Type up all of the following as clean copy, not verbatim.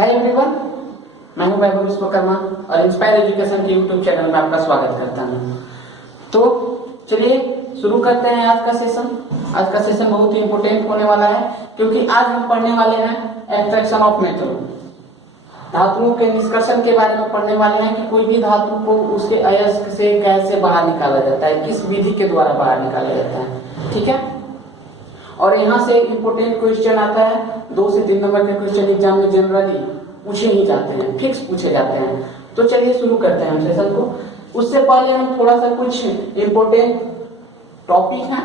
Hi everyone, मैं हूं वैभव विश्वकर्मा और इंस्पायर एजुकेशन के यूट्यूब चैनल में आपका स्वागत करता हूं। तो चलिए शुरू करते हैं आज का सेशन। आज का सेशन बहुत ही इंपॉर्टेंट होने वाला है क्योंकि आज हम पढ़ने वाले हैं एक्सट्रैक्शन ऑफ मेटल। धातुओं के निष्कर्षण के बारे में पढ़ने वाले हैं कि कोई भी धातु को उसके अयस्क से कैसे बाहर निकाला जाता है, किस विधि के द्वारा बाहर निकाला जाता है। ठीक है, और यहाँ से इंपोर्टेंट क्वेश्चन आता है। 2 से 3 नंबर के क्वेश्चन एग्जाम में जनरली पूछे ही जाते हैं, फिक्स पूछे जाते हैं। तो चलिए शुरू करते हैं हम सेशन को। उससे पहले हम थोड़ा सा कुछ इंपोर्टेंट टॉपिक हैं,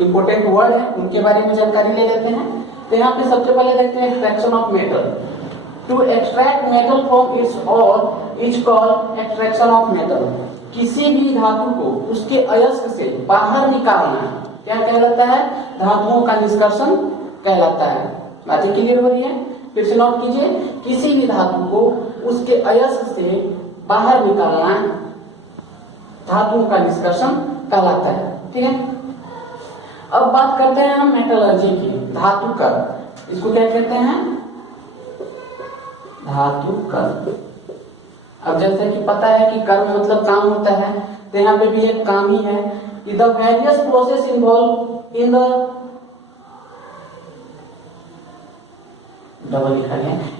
इंपोर्टेंट वर्ड है, उनके बारे में जानकारी ले लेते हैं। तो यहाँ पे सबसे पहले देखते हैं extraction of metal. To extract metal from its ore is called extraction of metal. किसी भी धातु को उसके अयस्क से बाहर निकालना क्या कहलाता है? धातुओं का निष्कर्षण कहलाता है। बातें क्लियर हो रही है? फिर से नोट कीजिए, किसी भी धातु को उसके अयस्क से बाहर निकालना धातुओं का निष्कर्षण कहलाता है। ठीक है, अब बात करते हैं हम मेटलर्जी की। धातु कर्म, इसको क्या कहते हैं? धातु कर्म। अब जैसे कि पता है कि कर्म मतलब काम होता है, तो यहाँ पे भी एक काम ही है। The various process involved in the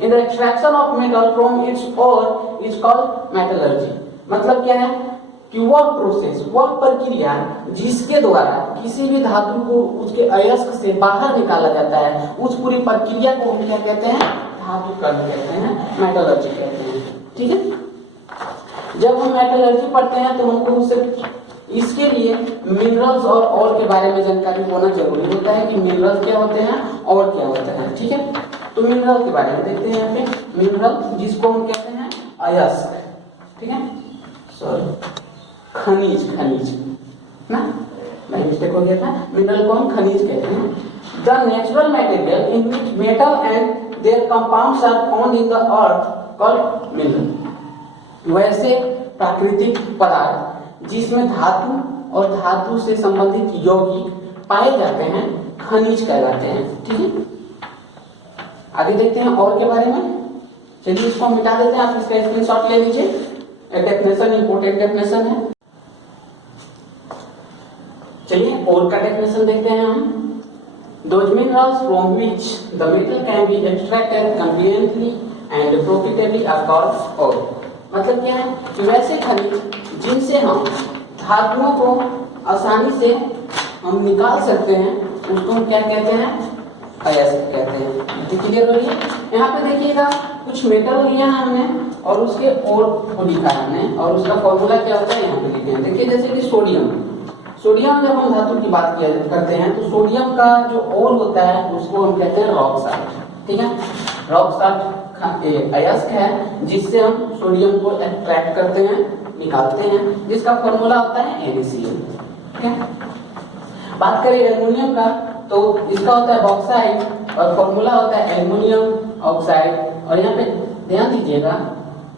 in the extraction of metal from its ore is called metallurgy। मतलब क्या है कि वह प्रोसेस, वह प्रक्रिया जिसके द्वारा किसी भी धातु को उसके अयस्क से बाहर निकाला जाता है, उस पूरी प्रक्रिया को हम क्या कहते हैं? धातु कर्म कहते हैं, मेटलर्जी कहते हैं। ठीक है, जब हम मेटलर्जी पढ़ते हैं तो हमको उससे इसके लिए मिनरल्स और ऑर के बारे में जानकारी होना जरूरी होता है कि मिनरल्स क्या होते हैं और क्या होते हैं। ठीक है, तो मिनरल के बारे में देखते हैं। यहाँ पे मिनरल जिसको हम कहते हैं अयस्क, ठीक है, सॉरी खनिज, खनिज ना, मैं मिस्टेक हो गया था। मिनरल को हम खनिज कहते हैं। The natural material in which metal and their compounds are found in the earth called mineral. वैसे प्राकृतिक पदार्थ जिसमें धातु और धातु से संबंधित यौगिक पाए जाते हैं खनिज कहलाते हैं। ठीक है, आगे देखते हैं और के बारे में। चलिए इसको हम मिटा देते हैं, आप इसका स्क्रीनशॉट ले लीजिए। डेफिनेशन इंपोर्टेंट डेफिनेशन है। चलिए और का डेफिनेशन देखते हैं हम। Those minerals from which the metal can be extracted conveniently and profitably are called ore। मतलब क्या है कि वैसे खनिज जिनसे हम धातुओं को आसानी से हम निकाल सकते हैं उसको हम क्या कहते हैं? अयस्क कहते हैं। क्लियर हो रही है? यहाँ पे देखिएगा कुछ मेटल लिया है हमने और उसके और को लिखा है हमने, और उसका फॉर्मूला क्या होता है यहाँ पे लिखे हैं। देखिए जैसे कि सोडियम, सोडियम जब हम धातु की बात किया करते हैं तो सोडियम का जो ओर होता है उसको हम कहते हैं रॉक साल्ट। ठीक है, रॉक साल्ट अयस्क है जिससे हम सोडियम को एक्सट्रैक्ट करते हैं, निकालते हैं, जिसका फॉर्मूला होता है NaCl। ठीक है, बात करें एल्युमिनियम का तो इसका होता है बॉक्साइड और फॉर्मूला होता है एल्युमिनियम ऑक्साइड। और यहाँ पे ध्यान दीजिएगा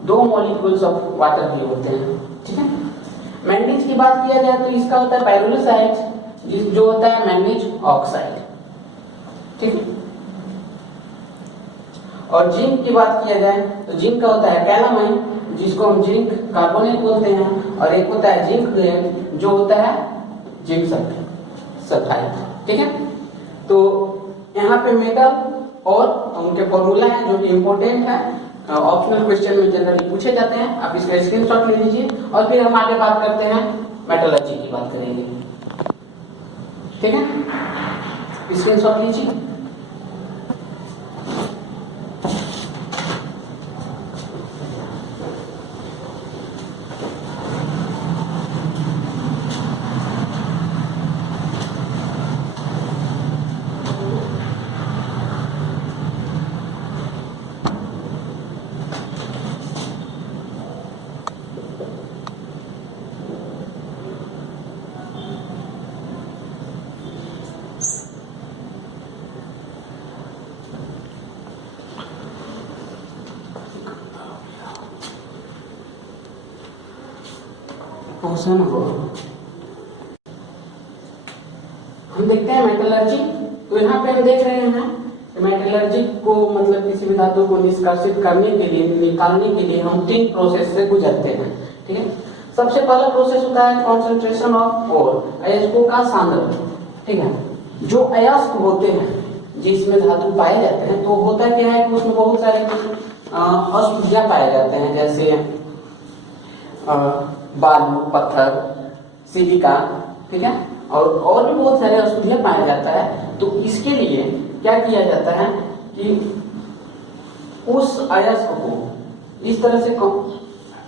2 मॉलिक्यूल्स ऑफ वाटर भी होते हैं। ठीक है, मैंगनीज की बात किया जाए तो इसका होता है पाइरोलसाइड जो होता है मैंगनीज ऑक्साइड। ठीक है, और जिंक की बात किया जाए तो जिंक का होता है कैलामाइन जिसको हम जिंक कार्बोनेट बोलते हैं, और एक होता है जिंक ब्लेंड जो होता है जिंक सल्फाइड। ठीक है, तो यहाँ पे मेटल और उनके फॉर्मूला है जो कि इंपॉर्टेंट है, ऑप्शनल क्वेश्चन में जनरली पूछे जाते हैं। आप इसका स्क्रीनशॉट ले लीजिए और फिर हम आगे बात करते हैं, मेटलर्जी की बात करेंगे। ठीक है, स्क्रीनशॉट लीजिए। हम देखते हैं मेटलर्जी। तो यहाँ पे हम देख रहे हैं मेटलर्जी को मतलब किसी भी धातु को निष्कासित करने के लिए, निकालने के लिए हम 3 प्रोसेस से गुजरते हैं, ठीक है। सबसे पहला प्रोसेस होता है कॉन्सेंट्रेशन ऑफ ओर, अयस्कों का सांद्रण, ठीक है। जो अयस्क होते हैं जिसमें धातु पाए जाते हैं, तो होता क्या है कि उसमें बहुत सारे अशुद्धियां पाए जाते हैं, जैसे बालू, पत्थर, सिलिका, ठीक है, और भी बहुत सारे अशुद्धियां पाया जाता है। तो इसके लिए क्या किया जाता है कि उस अयस्क को इस तरह से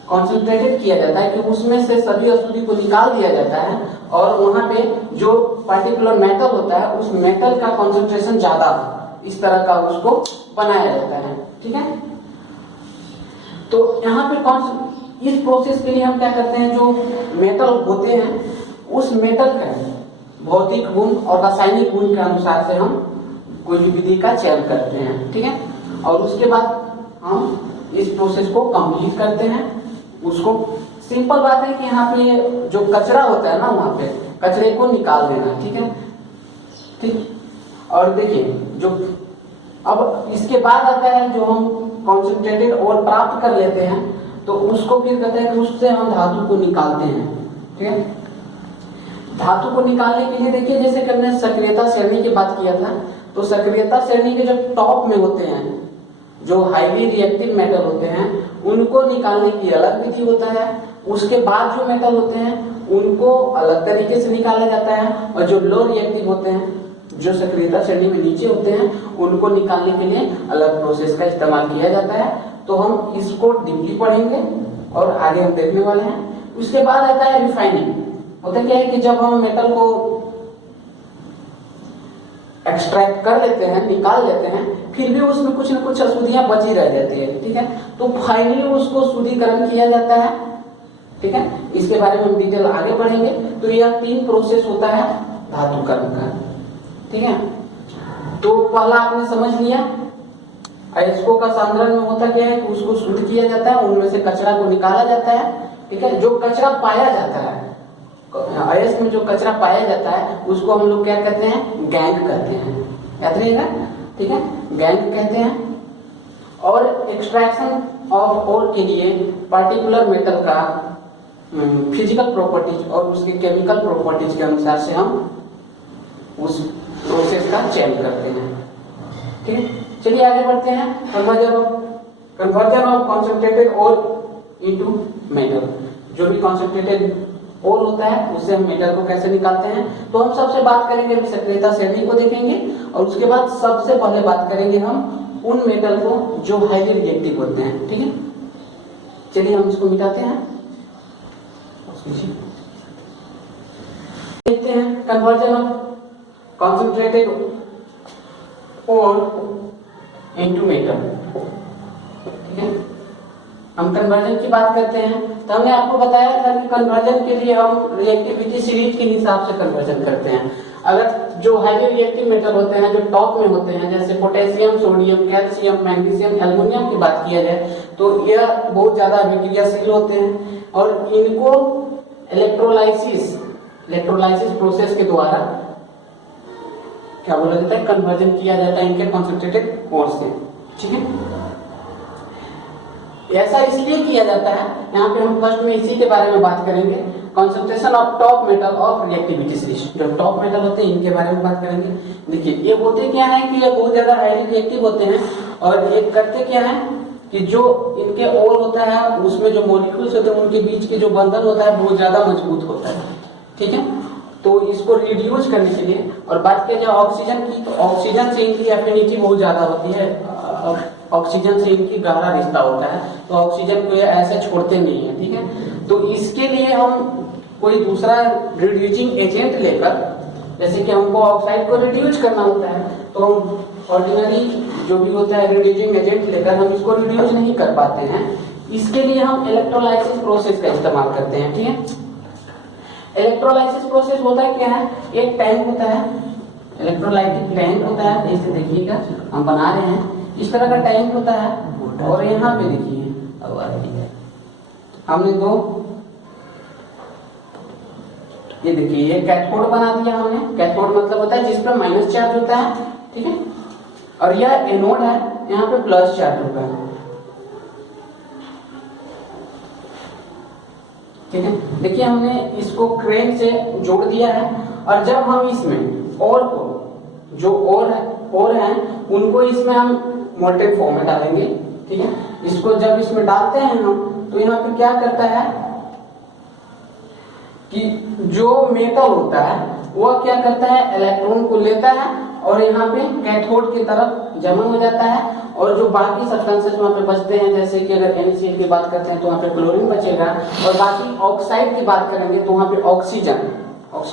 कॉन्सेंट्रेटेड किया जाता है कि उसमें से सभी अशुद्धि को निकाल दिया जाता है, और वहां पे जो पार्टिकुलर मेटल होता है उस मेटल का कॉन्सेंट्रेशन ज्यादा इस तरह का उसको बनाया जाता है, ठीक है। तो यहाँ पे इस प्रोसेस के लिए हम क्या करते हैं, जो मेटल होते हैं उस मेटल का भौतिक गुण और रासायनिक गुण के अनुसार से हम कोई भी विधि का चयन करते हैं, ठीक है। और उसके बाद हम इस प्रोसेस को कंप्लीट करते हैं। उसको सिंपल बात है कि यहाँ पे जो कचरा होता है ना, वहां पे कचरे को निकाल देना, ठीक है, ठीक। और देखिए जो अब इसके बाद आता है जो हम कॉन्सेंट्रेटेड और प्राप्त कर लेते हैं, तो उसको फिर कहते हैं कि उससे हम धातु को निकालते हैं, ठीक है। धातु को निकालने के लिए देखिए, जैसे कि हमने सक्रियता श्रेणी की बात किया था, तो सक्रियता श्रेणी के जो टॉप में होते हैं, जो हाईली रिएक्टिव मेटल होते हैं, उनको निकालने की अलग विधि होता है। उसके बाद जो मेटल होते हैं उनको अलग तरीके से निकाला जाता है, और जो लो रिएक्टिव होते हैं, जो सक्रियता श्रेणी में नीचे होते हैं, उनको निकालने के लिए अलग प्रोसेस का इस्तेमाल किया जाता है। तो हम इसको डीपली पढ़ेंगे और आगे हम देखने वाले हैं। उसके बाद आता है रिफाइनिंग। होता क्या है कि जब हम मेटल को एक्सट्रैक्ट कर लेते हैं, निकाल लेते हैं, फिर भी उसमें कुछ न कुछ अशुद्धियां बची रह जाती है, ठीक है। तो फाइनली उसको शुद्धिकरण किया जाता है, ठीक है। इसके बारे में हम डिटेल आगे पढ़ेंगे। तो यह 3 प्रोसेस होता है धातुकरण का, ठीक है। तो पहला आपने समझ लिया, अयस्कों का सांद्रण में होता क्या है कि उसको शुद्ध किया जाता है, उनमें से कचरा को निकाला जाता है, ठीक है। जो कचरा पाया जाता है, अयस्क में जो कचरा पाया जाता है, उसको हम लोग क्या कहते हैं, गैंग कहते हैं, याद रहेगा, ठीक है, गैंग कहते हैं। और एक्सट्रैक्शन ऑफ ओर के लिए पार्टिकुलर मेटल का फिजिकल प्रॉपर्टीज और उसके केमिकल प्रॉपर्टीज के अनुसार से हम उस प्रोसेस का चयन करते हैं, ठीक है। चलिए आगे बढ़ते हैं। Conversion of concentrated ore into metal. जो भी कॉन्सेंट्रेटेड ओर होता है उससे हम मेटल को कैसे निकालते हैं, तो हम सबसे बात करेंगे अभी सक्रियता श्रेणी को देखेंगे, और उसके बाद सबसे पहले बात करेंगे हम उन मेटल को जो हाईली रिएक्टिव होते हैं, ठीक है। चलिए हम इसको मिटाते हैं, देखते हैं conversion of concentrated ore into metal, ठीक है। हम कन्वर्जन की बात करते हैं, तो हमने आपको बताया था कि कन्वर्जन के लिए हम रिएक्टिविटी सीरीज के हिसाब से कन्वर्जन करते हैं। अगर जो हाईली रिएक्टिव मेटल होते हैं, जो टॉप में होते हैं, जैसे potassium, sodium, calcium, magnesium, aluminium की बात किया जाए, तो यह बहुत ज्यादा अभिक्रियाशील होते हैं, और इनको इलेक्ट्रोलाइसिस प्रोसेस के द्वारा क्या बोला जाता है, कन्वर्जन किया जाता है इनके कॉन्सेंट्रेटेड ओर से, ठीक है। ऐसा इसलिए किया जाता है, यहाँ पे हम फर्स्ट में इसी के बारे में बात करेंगे, concentration of top metal of reactivity series. जो टॉप मेटल होते हैं इनके बारे में बात करेंगे। देखिए ये होते क्या है कि ये बहुत ज्यादा हाईली रिएक्टिव होते हैं, और ये करते क्या है कि जो इनके ओर होता है उसमें जो मॉलिक्यूल्स होते हैं उनके बीच के जो बंधन होता है बहुत ज्यादा मजबूत होता है, ठीक है। तो इसको रिड्यूस करने के लिए, और बात किया जाए ऑक्सीजन की, तो ऑक्सीजन से इनकी एफिनिटी बहुत ज्यादा होती है, ऑक्सीजन से इनकी गहरा रिश्ता होता है, तो ऑक्सीजन को ये ऐसे छोड़ते नहीं है, ठीक है। तो इसके लिए हम कोई दूसरा रिड्यूसिंग एजेंट लेकर, जैसे कि हमको ऑक्साइड को रिड्यूस करना होता है, तो हम ऑर्डिनरी जो भी होता है रिड्यूसिंग एजेंट लेकर हम इसको रिड्यूस नहीं कर पाते हैं। इसके लिए हम इलेक्ट्रोलाइसिस प्रोसेस का इस्तेमाल करते हैं, ठीक है। इलेक्ट्रोलाइसिस प्रोसेस होता है क्या है, एक टैंक होता है, इलेक्ट्रोलाइटिक टैंक होता है, जैसे देखिएगा हम बना रहे हैं, इस तरह का टैंक होता है, और यहाँ पे देखिए हमने दो, ये देखिए ये कैथोड बना दिया हमने। कैथोड मतलब होता है जिस पर माइनस चार्ज होता है, ठीक है। और यह एनोड है, यहाँ पे प्लस चार्ज होगा। ठीक है, देखिए हमने इसको क्रैंक से जोड़ दिया है, और जब हम इसमें और को जो और हैं उनको इसमें हम मोल्टेड फॉर्म में डालेंगे। ठीक है, इसको जब इसमें डालते हैं हम, तो यहाँ पे क्या करता है कि जो मेटल होता है वह क्या करता है, इलेक्ट्रॉन को लेता है और यहाँ पे कैथोड की तरफ जमा हो जाता है, और जो बाकी सब्सटेंसेस वहाँ पे बचते हैं, जैसे कि अगर NaCl की बात करते हैं तो वहाँ पे क्लोरीन बचेगा, और बाकी ऑक्साइड की बात करेंगे तो वहाँ पे ऑक्सीजन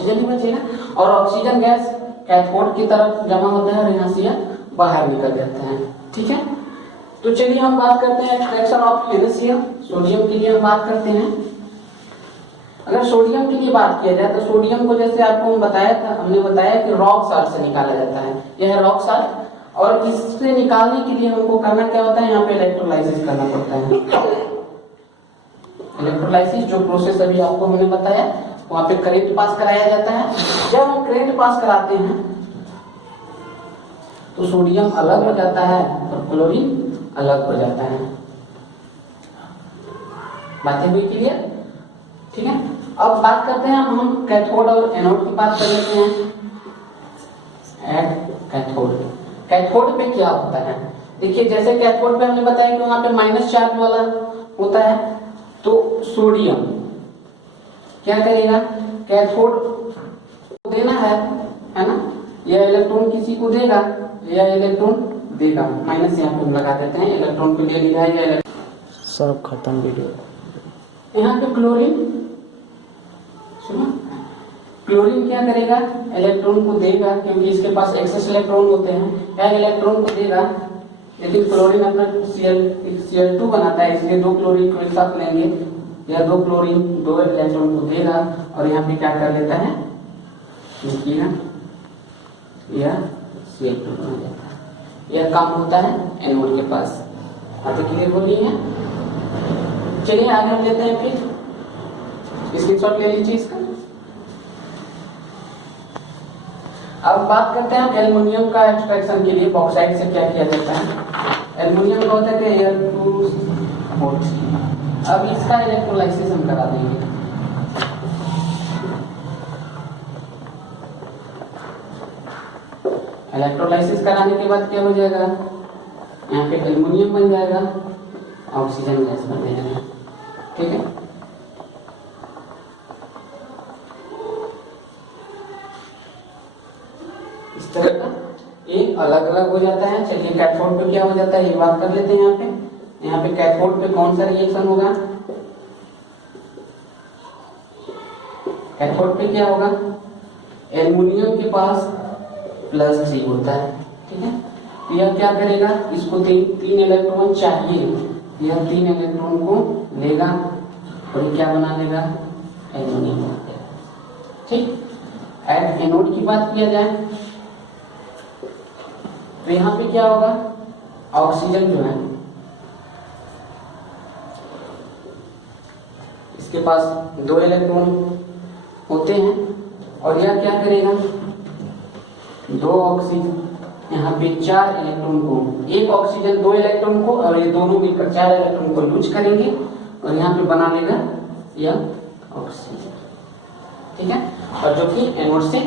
ही बचेगा, और ऑक्सीजन गैस कैथोड की तरफ जमा होता है और यहाँ से यह बाहर निकल जाता है। ठीक है, तो चलिए हम बात करते हैं एक्सट्रैक्शन ऑफ NaCl। सोडियम के लिए हम बात करते हैं। अगर सोडियम के लिए बात किया जाए तो सोडियम को जैसे आपको हमने बताया कि रॉक साल्ट से निकाला जाता है, यह है रॉक साल्ट, और इससे निकालने के लिए हमको करना क्या होता है, यहाँ पे इलेक्ट्रोलाइसिस करना पड़ता है। इलेक्ट्रोलाइसिस जो प्रोसेस अभी आपको हमने बताया, वहां पे करंट पास कराया जाता है। जब हम करंट पास कराते हैं तो सोडियम अलग हो जाता है और क्लोरीन अलग हो जाता है। बातें हुई क्लियर? ठीक है, अब बात करते हैं हम कैथोड और एनोड की बात कर लेते हैं। कैथोड, कैथोड पे क्या होता है, देखिए जैसे कैथोड पे हमने बताया कि वहां पे माइनस चार्ज वाला होता है, तो सोडियम क्या करेगा, कैथोड देना है ना, यह इलेक्ट्रॉन किसी को देगा, यह इलेक्ट्रॉन देगा, माइनस यहाँ पे हम लगा देते हैं, इलेक्ट्रॉन के लिए लिखा है सब खत्म वीडियो। यहाँ पे क्लोरीन, क्लोरीन क्या करेगा, इलेक्ट्रॉन को देगा, क्योंकि इसके पास एक्सेस इलेक्ट्रॉन होते हैं, या इलेक्ट्रॉन को देगा, लेकिन क्लोरीन अपना Cl2 बनाता है, इसलिए दो क्लोरीन को एक साथ लेंगे, या दो क्लोरीन दो इलेक्ट्रॉन को देगा, और यहाँ पे क्या कर लेता है, यह Cl2 बना जाता है। यह काम होता है एनोड के पास। आप क्लियर हो रही है? चलिए आगे हम लेते हैं, फिर स्क्रीनशॉट ले लीजिए इसका। अब बात करते हैं एल्युमिनियम का एक्सट्रैक्शन के लिए बॉक्साइट से क्या किया जाता है। एल्युमिनियम का होता है Al2O3। अब इसका इलेक्ट्रोलाइसिस हम करा देंगे। इलेक्ट्रोलाइसिस कराने के बाद क्या हो जाएगा, यहाँ पे एल्युमिनियम बन जाएगा, ऑक्सीजन गैस बन जाएगा। ठीक है, इस तरह का ये अलग अलग हो जाता है। चलिए कैथोड पे क्या हो जाता है ये बात कर लेते हैं। यहाँ पे कैथोड पे कौन सा रिएक्शन होगा, कैथोड पे क्या होगा, एल्युमिनियम के पास +3 होता है। ठीक है, यह क्या करेगा, इसको तीन इलेक्ट्रॉन चाहिए, यह 3 इलेक्ट्रॉन को लेगा और ये क्या बना लेगा, एल्युमिनियम। ठीक, एनोड की बात किया जाए तो यहाँ पे क्या होगा, ऑक्सीजन जो है इसके पास 2 इलेक्ट्रॉन होते हैं, और यह क्या करेगा, 2 ऑक्सीजन, यहाँ पे 4 इलेक्ट्रॉन को, एक ऑक्सीजन 2 इलेक्ट्रॉन को, और ये दोनों मिलकर 4 इलेक्ट्रॉन को यूज करेंगे और यहाँ पे बना लेगा यह ऑक्सीजन। ठीक है, और जो कि एनोड से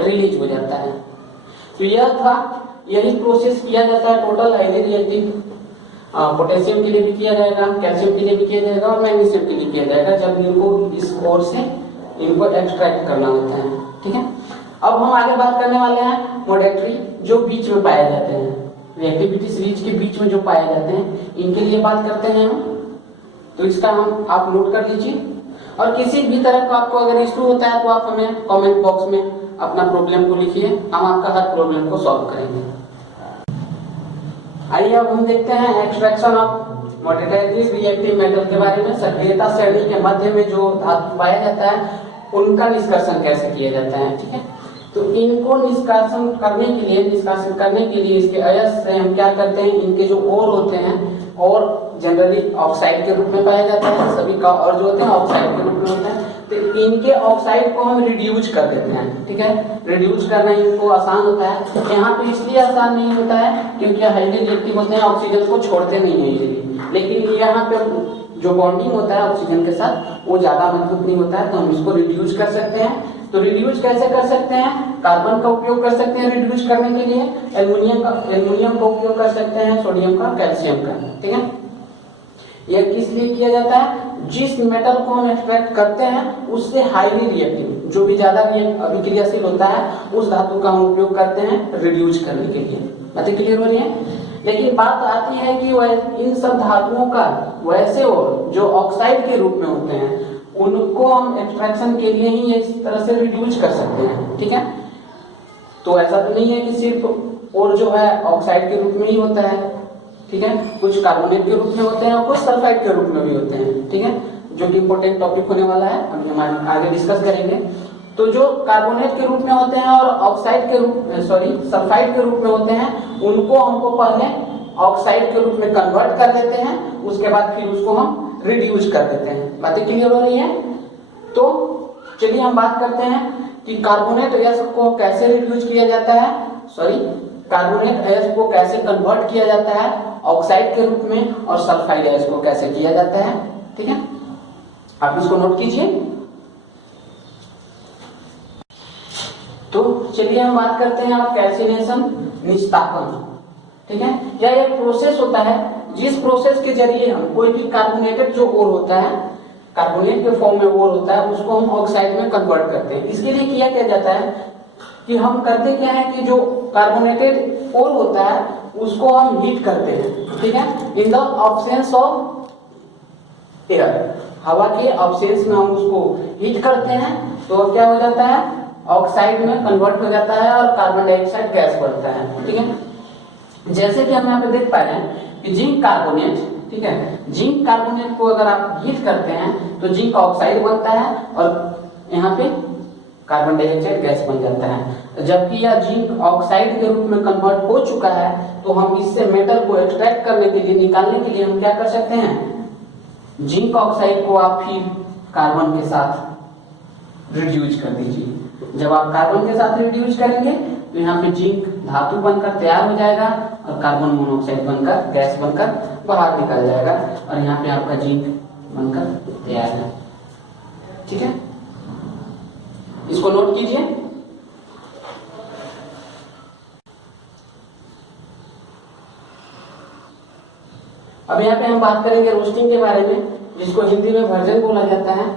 रिलीज हो जाता है। तो यह था, यही प्रोसेस किया जाता है टोटल हाईली रिएक्टिव। पोटेशियम के लिए भी किया जाएगा, कैल्शियम के लिए भी किया जाएगा और मैग्नीशियम के लिए किया जाएगा, जब इनको इस ओर से इनको एक्सट्रैक्ट करना होता है। ठीक है, अब हम आगे बात करने वाले हैं मोडेक्ट्री, जो बीच में पाए जाते हैं, रिएक्टिविटी सीरीज के बीच में जो पाए जाते हैं, इनके लिए बात करते हैं हम। तो इसका हम आप नोट कर लीजिए, और किसी भी तरह का आपको अगर इशू होता है तो आप हमें कमेंट बॉक्स में अपना प्रॉब्लम को लिखिए, हम आपका हर प्रॉब्लम को सॉल्व करेंगे। आइए अब हम देखते हैं एक्सट्रैक्शन ऑफ मोटेटाइज रिएक्टिव मेटल के बारे में। सक्रियता श्रेणी के मध्य में जो धातु पाया जाता है उनका निष्कर्षण कैसे किया जाता है। ठीक है, तो इनको निष्कासन करने के लिए इसके अयस्क से हम क्या करते हैं, इनके जो ओर होते हैं, और जनरली ऑक्साइड के रूप में पाया जाता है सभी का, और जो होते हैं ऑक्साइड के रूप में होता है, तो इनके ऑक्साइड को हम रिड्यूस कर देते हैं। ठीक है, रिड्यूस करना इनको आसान होता है। यहाँ पे इसलिए आसान नहीं होता है क्योंकि हाईली रिएक्टिव होते हैं, ऑक्सीजन को छोड़ते नहीं है इजीली, लेकिन यहाँ पे जो बॉन्डिंग होता है ऑक्सीजन के साथ वो ज्यादा मजबूत नहीं होता है, तो हम इसको रिड्यूस कर सकते हैं। तो रिड्यूस कैसे कर सकते हैं? कार्बन का उपयोग कर सकते हैं रिड्यूस करने के लिए, एल्युमिनियम का उपयोग कर सकते हैं, सोडियम का, कैल्शियम का। ठीक है, यह किस लिए किया जाता है? जिस मेटल को हम एक्सट्रैक्ट करते हैं उससे हाईली रिएक्टिव, जो भी ज्यादा अभिक्रियाशील होता है, उस धातु का हम उपयोग करते हैं रिड्यूस करने के लिए। बातें क्लियर हो रही है? लेकिन बात आती है कि इन सब धातुओं का वैसे और जो ऑक्साइड के रूप में होते हैं उनको हम एक्सट्रैक्शन के लिए ही इस तरह से रिड्यूस कर सकते हैं। ठीक है, तो ऐसा तो नहीं है कि सिर्फ और जो है ऑक्साइड के रूप में ही होता है। ठीक है, कुछ कार्बोनेट के रूप में होते हैं और कुछ सल्फाइड के रूप में भी होते हैं। ठीक है, जो कि इंपॉर्टेंट टॉपिक होने वाला है, अभी हम आगे डिस्कस करेंगे। तो जो कार्बोनेट के रूप में होते हैं और ऑक्साइड के रूप सल्फाइड के रूप में होते हैं, उनको हमको पहले ऑक्साइड के रूप में कन्वर्ट कर देते हैं, उसके बाद फिर उसको हम रिड्यूस कर देते हैं। बातें क्लियर हो रही है? तो चलिए हम बात करते हैं कि कार्बोनेट गैस को कैसे रिड्यूस किया जाता है, कार्बोनेट गैस को कैसे कन्वर्ट किया जाता है ऑक्साइड के रूप में, और सल्फाइड गैस को कैसे किया जाता है। ठीक है, आप इसको नोट कीजिए। तो चलिए हम बात करते हैं अब कैल्सिनेशन, निस्तापन। ठीक है, यह एक प्रोसेस होता है जिस प्रोसेस के जरिए हम कोई भी कार्बोनेटेड जो ओर होता है, कार्बोनेट के फॉर्म में ओर होता है, उसको हम ऑक्साइड में कन्वर्ट करते हैं। इसके लिए किया क्या जाता है कि हम करते क्या है कि जो कार्बोनेटेड ओर होता है उसको हम हीट करते हैं। ठीक है, in the absence of air, हवा के ऑब्सेंस में हम उसको हीट करते हैं, तो क्या हो जाता है? ऑक्साइड में कन्वर्ट हो जाता है और कार्बन डाइऑक्साइड गैस बनता है। ठीक है, जैसे कि हम यहाँ पे देख पा रहे हैं कि जिंक कार्बोनेट, ठीक है, जिंक कार्बोनेट को अगर आप हीट करते हैं तो जिंक ऑक्साइड बनता है और यहाँ पे कार्बन डाइऑक्साइड गैस बन जाता है। जबकि यह जिंक ऑक्साइड के रूप में कन्वर्ट हो चुका है, तो हम इससे मेटल को एक्सट्रैक्ट करने के लिए, निकालने के लिए हम क्या कर सकते हैं? जिंक ऑक्साइड को आप फिर कार्बन के साथ रिड्यूस कर दीजिए। जब आप कार्बन के साथ रिड्यूस करेंगे तो यहाँ पे जिंक धातु बनकर तैयार हो जाएगा और कार्बन मोनोऑक्साइड बनकर, गैस बनकर बाहर निकल जाएगा, और यहाँ पे आपका जिंक बनकर तैयार है। ठीक है, इसको नोट कीजिए। अब यहाँ पे हम बात करेंगे रोस्टिंग के बारे में, जिसको हिंदी में भर्जन बोला जाता है।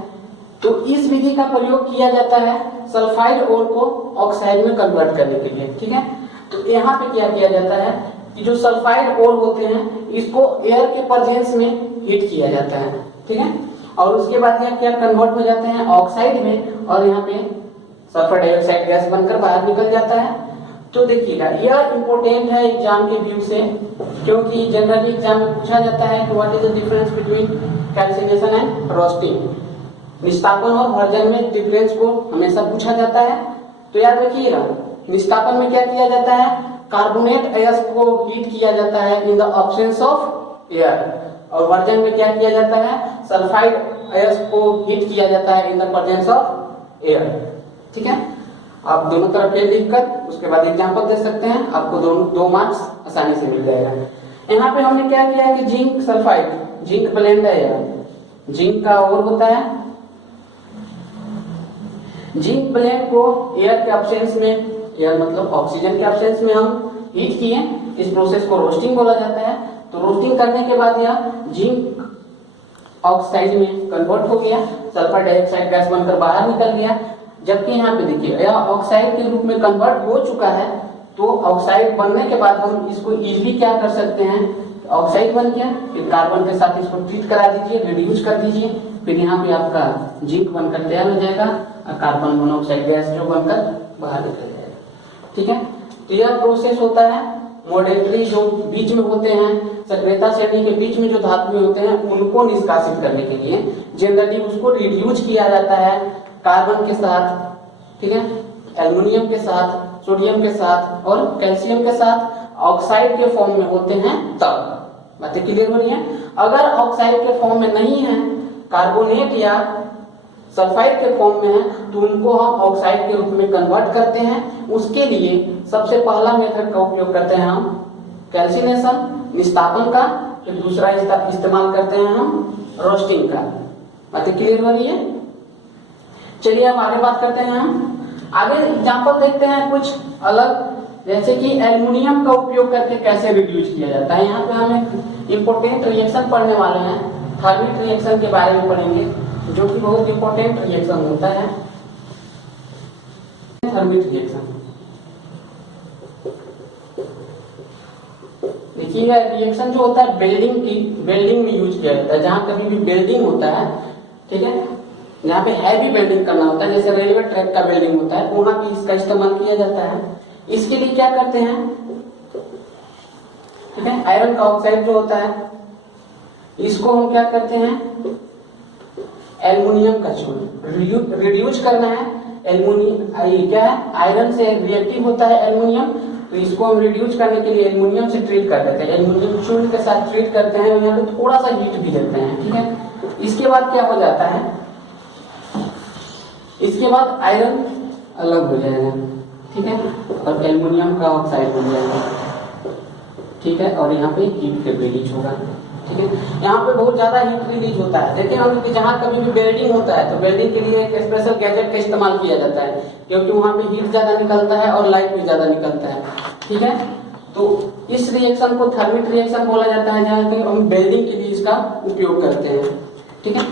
तो इस विधि का प्रयोग किया जाता है सल्फाइड ओर को ऑक्साइड में कन्वर्ट करने के लिए। ठीक है, तो यहाँ पे क्या किया जाता है कि जो सल्फाइड ओर होते हैं इसको एयर के प्रेजेंस में हीट किया जाता है। ठीक है, और उसके बाद यह क्या कन्वर्ट हो जाते हैं ऑक्साइड में, और यहाँ पे सल्फर डाइऑक्साइड गैस बनकर बाहर निकल जाता है। तो देखिएगा, यह इंपॉर्टेंट है एग्जाम के व्यू से, क्योंकि जनरली एग्जाम में पूछा जाता है कि what is the difference between calcination and roasting. निस्तापन और भर्जन में डिफरेंस को हमेशा पूछा जाता है। तो याद रखिएगा, निस्तापन में क्या किया जाता है? कार्बोनेट गैस को हीट किया जाता है in the absence of air, और भर्जन में क्या किया जाता है? सल्फाइड गैस को हीट किया जाता है in the presence of air. ठीक है, आप दोनों तरफ ये लिखकर उसके बाद एग्जांपल दे सकते हैं, आपको दो मार्क्स आसानी से मिल जाएगा। यहाँ पे हमने क्या किया है कि जिंक सल्फाइड, जिंक ब्लेंड है यार, जिंक का और होता है, जिंक ब्लेंड को एयर के एब्सेंस में, एयर मतलब ऑक्सीजन के एब्सेंस में हम हीट किए। इस प्रोसेस को रोस्टिंग बोला जाता है। तो रोस्टिंग करने के बाद यह जिंक ऑक्साइड में कन्वर्ट हो गया, सल्फर डाइऑक्साइड गैस बनकर बाहर निकल गया। जबकि यहाँ पे देखिए यह ऑक्साइड के रूप में कन्वर्ट हो चुका है, तो ऑक्साइड बनने के बाद हम इसको इजीली क्या कर सकते हैं? ऑक्साइड बन गया, फिर कार्बन के साथ इसको ट्रीट करा दीजिए, रिड्यूस कर दीजिए, फिर यहाँ पे आपका जिंक बनकर तैयार हो जाएगा और कार्बन मोनोऑक्साइड गैस जो बनकर बाहर निकल जाएगा। ठीक है, तो यह प्रोसेस होता है मॉडरेटली, जो बीच में होते हैं सक्रियता श्रेणी के बीच में जो धातुएं होते हैं उनको निष्कासित करने के लिए जनरली उसको रिड्यूस किया जाता है कार्बन के साथ, ठीक है, एल्युमिनियम के साथ, सोडियम के साथ और कैल्शियम के साथ ऑक्साइड के फॉर्म में होते हैं तब। बातें क्लियर हो रही हैं? अगर ऑक्साइड के फॉर्म में नहीं है, कार्बोनेट या सल्फाइड के फॉर्म में है तो उनको हम ऑक्साइड के रूप में कन्वर्ट करते हैं। उसके लिए सबसे पहला मेथड का उपयोग करते हैं हम कैल्सिनेशन निस्तापन का, फिर दूसरा इस्तेमाल करते हैं हम रोस्टिंग का। बातें क्लियर हो रही है? चलिए अब आगे बात करते हैं हम। आगे एग्जांपल देखते हैं कुछ अलग, जैसे कि एल्युमिनियम का उपयोग करके कैसे रिड्यूस किया जाता है। यहाँ पे हम एक इंपॉर्टेंट रिएक्शन पढ़ने वाले हैं, थर्मिक रिएक्शन के बारे में पढ़ेंगे, जो कि बहुत इंपॉर्टेंट रिएक्शन होता है थर्मिक रिएक्शन। देखिए रिएक्शन जो होता है बिल्डिंग में यूज किया जाता है। जहां कभी भी बिल्डिंग होता है, ठीक है, जहाँ पे हैवी बिल्डिंग करना होता है, जैसे रेलवे ट्रैक का बिल्डिंग होता है, वहां भी इसका इस्तेमाल किया जाता है। इसके लिए क्या करते हैं, ठीक है, आयरन का ऑक्साइड जो होता है इसको हम क्या करते हैं एल्युमिनियम का चूर्ण रिड्यूस करना है। एल्युमिनियम क्या है, आयरन से रिएक्टिव होता है एल्युमिनियम, तो इसको हम रिड्यूस करने के लिए एल्युमिनियम से ट्रीट कर देते हैं, एल्युमिनियम चूर्ण के साथ ट्रीट करते हैं, यहाँ पे थोड़ा सा हीट भी देते हैं, ठीक है। इसके बाद क्या हो जाता है, इसके बाद आयरन अलग हो जाएगा, ठीक है, और एल्युमिनियम का ऑक्साइड बन जाएगा, ठीक है, और यहाँ पे हीट रिलीज होगा, ठीक है। यहाँ पे बहुत ज्यादा हीट रिलीज होता है। देखिए हम कि जहाँ कभी भी वेल्डिंग होता है तो वेल्डिंग के लिए एक स्पेशल गैजेट का इस्तेमाल किया जाता है, क्योंकि वहाँ पे हीट ज्यादा निकलता है और लाइट भी ज्यादा निकलता है, ठीक है। तो इस रिएक्शन को थर्मिक रिएक्शन बोला जाता है, जहाँ पे हम वेल्डिंग के लिए इसका उपयोग करते हैं, ठीक है।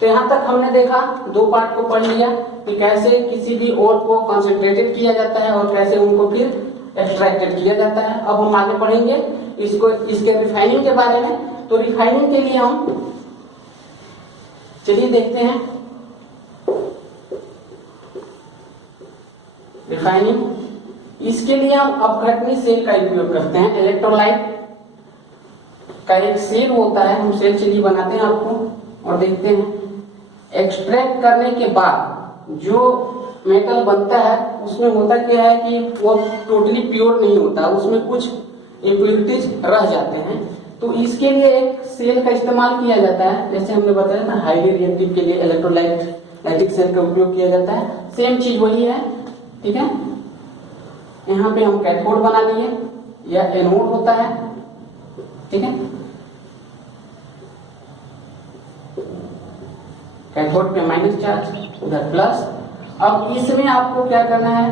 तो यहाँ तक हमने देखा, दो पार्ट को पढ़ लिया कि कैसे किसी भी ओर को कंसंट्रेटेड किया जाता है और कैसे उनको फिर एक्सट्रैक्टेड किया जाता है। अब हम आगे पढ़ेंगे इसको, इसके रिफाइनिंग के बारे में। तो रिफाइनिंग के लिए हम चलिए देखते हैं रिफाइनिंग। इसके लिए हम अपघटनी सेल का उपयोग करते हैं। इलेक्ट्रोलाइट का एक सेल होता है, हम सेल चलिए बनाते हैं आपको और देखते हैं। एक्सट्रैक्ट करने के बाद जो मेटल बनता है उसमें होता क्या है कि वो टोटली प्योर नहीं होता, उसमें कुछ इम्प्योरिटीज रह जाते हैं। तो इसके लिए एक सेल का इस्तेमाल किया जाता है, जैसे हमने बताया ना हाईली रिएक्टिव के लिए इलेक्ट्रोलाइटिक सेल का उपयोग किया जाता है। सेम चीज वही है, ठीक है। यहाँ पे हम कैथोड बना लिए, या एनोड होता है, ठीक है। कैथोड पे माइनस चार्ज, उधर प्लस। अब इसमें आपको क्या करना है,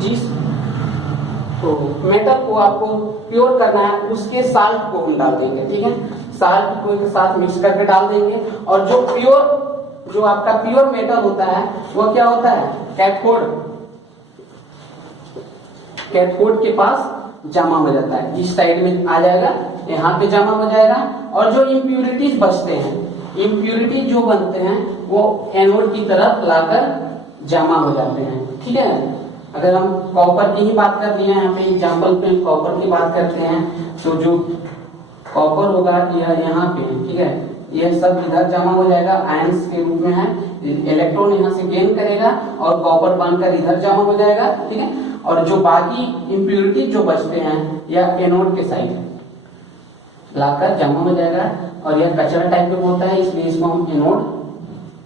जिस तो मेटल को आपको प्योर करना है उसके साल्ट को हम डाल देंगे, ठीक है। साल्ट को एक साथ मिक्स करके डाल देंगे, और जो आपका प्योर मेटल होता है वो क्या होता है, कैथोड के पास जमा हो जाता है, इस साइड में आ जाएगा, यहाँ पे जमा हो जाएगा। और जो इम्प्यूरिटीज बचते हैं, इम्प्यूरिटी जो बनते हैं वो एनोड की तरफ लाकर जमा हो जाते हैं, ठीक है। अगर हम कॉपर की ही बात कर रहे हैं, यहाँ पे एग्जांपल पे कॉपर की बात करते हैं, तो जो कॉपर होगा यह यहाँ पे, ठीक है, यह सब इधर जमा हो जाएगा, आयंस के रूप में है, इलेक्ट्रॉन यहाँ से गेन करेगा और कॉपर बनकर इधर जमा हो जाएगा, ठीक है। और जो बाकी इम्प्यूरिटी जो बचते हैं या एनोड के साइड लाकर जमा हो जाएगा, और यह कचरा टाइप में होता है, इसलिए इसको हम एनोड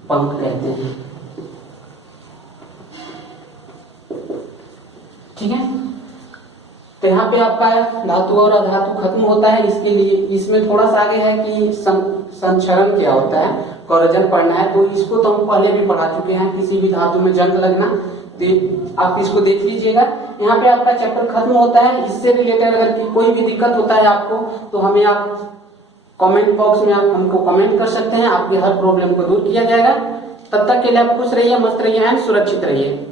पंख कहते हैं, ठीक है। तो यहाँ पे आपका धातु और अधातु खत्म होता है। इसके लिए इसमें थोड़ा सा आगे है कि संचरण क्या होता है, कोरोजन पढ़ना है, तो इसको तो हम पहले भी पढ़ा चुके हैं। किसी भी धातु में जंग लगना, तो आप इसको देख लीजिएगा। यहाँ पे आपका चैप्टर खत्म होता है। इससे रिलेटेड अगर कोई भी दिक्कत होता है आपको, तो हमें आप कमेंट बॉक्स में आप हमको कमेंट कर सकते हैं, आपकी हर प्रॉब्लम को दूर किया जाएगा। तब तक के लिए आप खुश रहिए, मस्त रहिए एंड सुरक्षित रहिए।